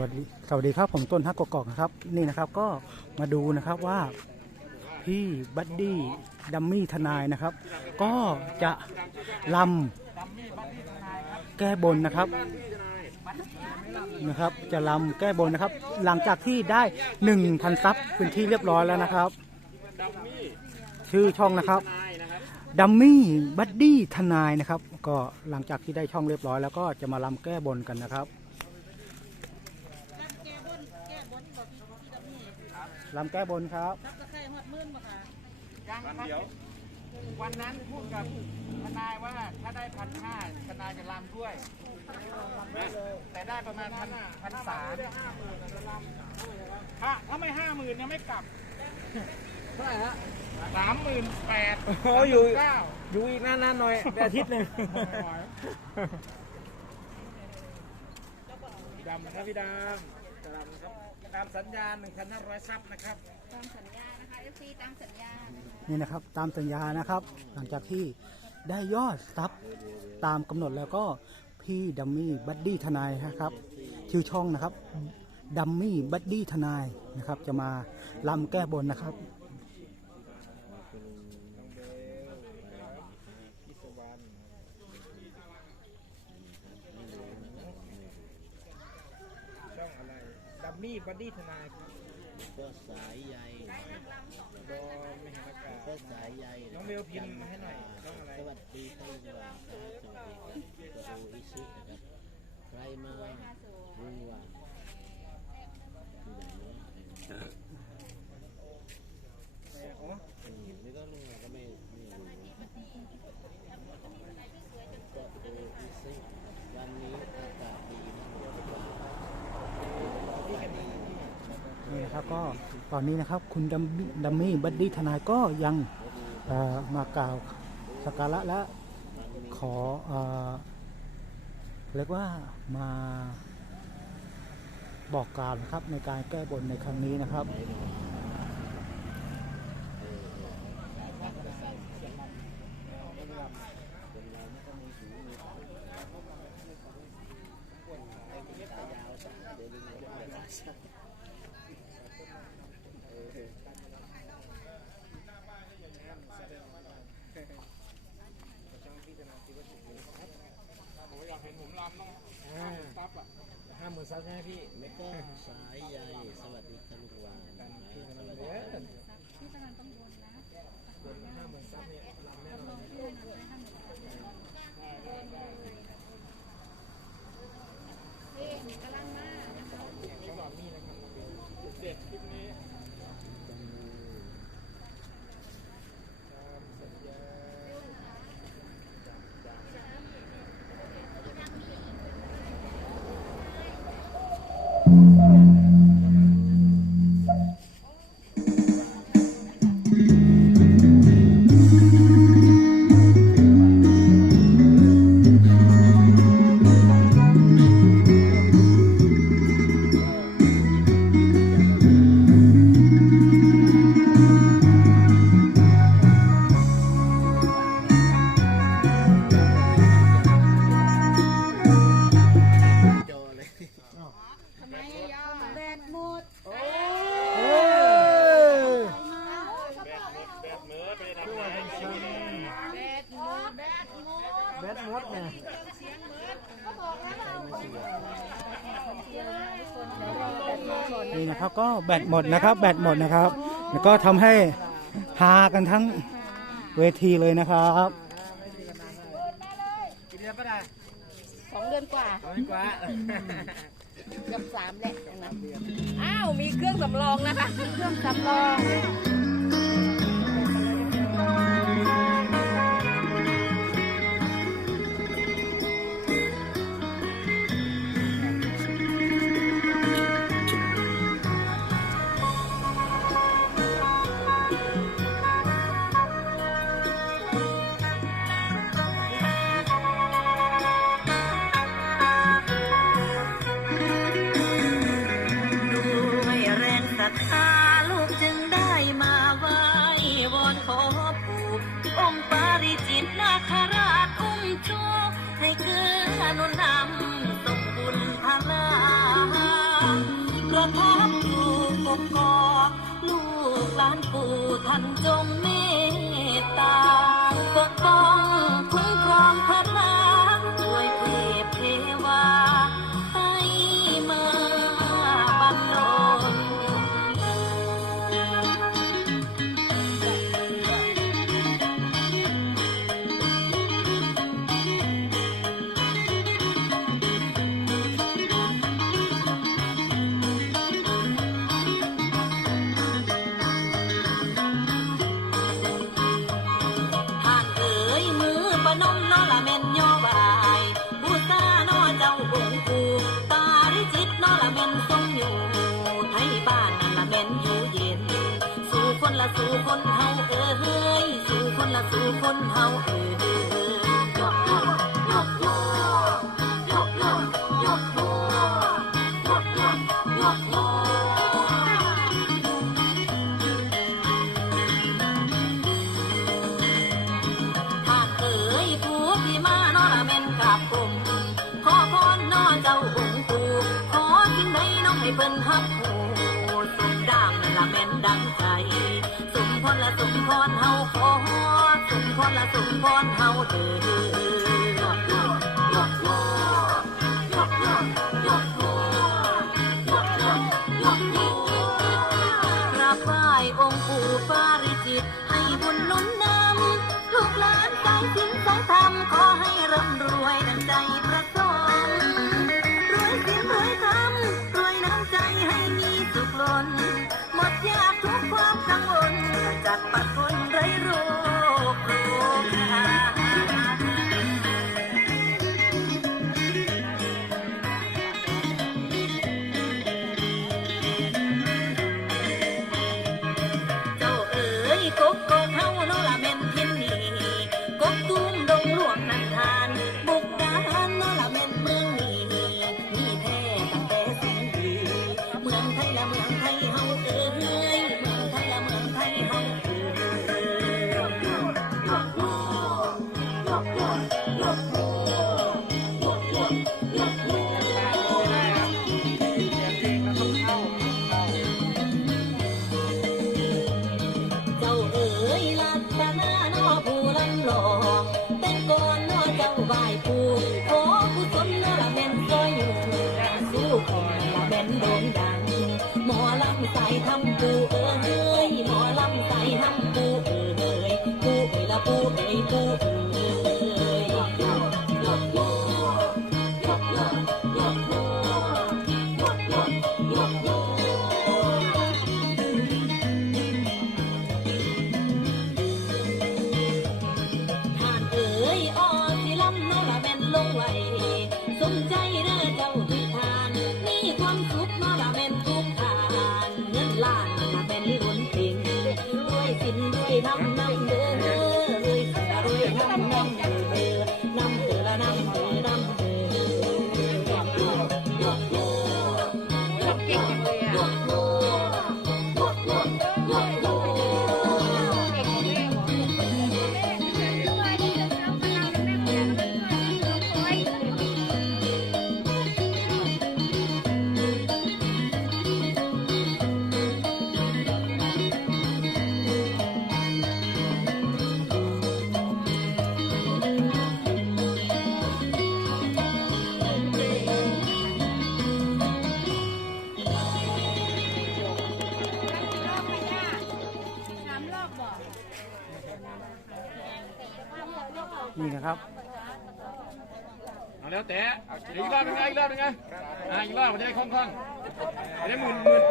วัสดีสวัสดีครับผมต้นฮักกกอกนะครับนี่นะครับก็มาดูนะครับว่าพี่บัดดี้ดัมมี่ทนายนะครับ ก็จะลำแก้บนนะครับนะครับ จะลำแก้บนนะครับ หลังจากที่ได้1,000ซับเป็นที่เรียบร้อยแล้วนะครับ ชื่อช่องนะครับดัมมี่บัดดี้ทนายนะครับ ก็หลังจากที่ได้ช่องเรียบร้อยแล้วก็จะมาลำแก้บนกันนะครับ แก้บนแก้บนบอกพี่พี่ดำนี่ ลำแก้บนครับ รับตะไคร้หอดมื่นบ่ค่ะยังครับวันนั้นพูดกับทนายว่าถ้าได้พันห้าทนายจะรำด้วย แต่ได้ประมาณพันพันสามถ้าถ้าไม่ห้าหมื่นยังไม่กลับเท่าไหร่ฮะสามหมื่นแปดโอ้อยู่เก้าอยู่อีกนานๆหน่อยได้อาทิตย์หนึ่งดำนะครับพี่ดำดำครับ ตามสัญญาหนึ่งพันห้าร้อยซับนะครับ ตามสัญญานะคะ FC ตามสัญญานี่นะครับ ตามสัญญานะครับ หลังจากที่ได้ยอดซับตามกำหนดแล้วก็พี่ดัมมี่บัดดี้ทนายนะครับชื่อช่องนะครับดัมมี่บัดดี้ทนายนะครับ จะมาลำแก้บนนะครับ พี่สวรรณช่องอะไรดั มมี่บัดดี้ทนายครับก็สายใยดอไม่เห็นอากาศก็สายใยน้องเบลพิมพ์มาให้หน่อยช่องอะไรสวัสดีท่านผู้ชมครับสวัสดีครับกระโดอิชินะครับใครมาดูว่าที่ไหนเนี่ย อ๋อ อืมนี่ก็นี่ก็ไม่ไม่รู้ก็ดูอิชิวันนี้อากาศดีนะเดี๋ยวจะ พี่กันดีนี่ นี่นะครับก็ตอนนี้นะครับคุณดัมดัมมี่บัดดี้ทนายก็ยังมากล่าวสักการะและขอเอ่อเรียกว่ามาบอกกล่าวนะครับในการแก้บนในครั้งนี้นะครับ ผมอยาก เห็นผมรำต้องซับอะห้าหมื่นซับใช่ไหมพี่แล้วก็สายใยสวัสดีค่ะลุงวานสวัสดี แบตหมดนะครับ แบตหมดนะครับ แล้วก็ทำให้ฮากันทั้งเวทีเลยนะครับกี่เดือนก็ได้สองเดือนกว่าร้อยกว่าเกับสามแหละนะอ้าวมีเครื่องสำรองนะคะเครื่องสำรอง หนุนนำส่งบุญพะลาประทับอยู่กกอกลูกหลานปู่ท่านจงมี คนละสู่คนเฮาเอ้ยสู่คนละสู่คนเฮาเอ้ย รเฮาขอสุนทรละสุนทรเฮาเด้อ ลัตนานอผู้ลำลองเป็ก่อนนอเจ้าบายผู้ขอผู้สนนอละแม่นซอยอยู่สู้ขอละแม่นโด่ดังหมอลำใส่ทำผู้เอ้ยหมอ นี่นะครับเอาแล้วแต่อีกรอบหนึงนะอีกรอบหนึงนะอะอีกรอบมันจะได้คล่องๆจะได้หมื่นหมื่น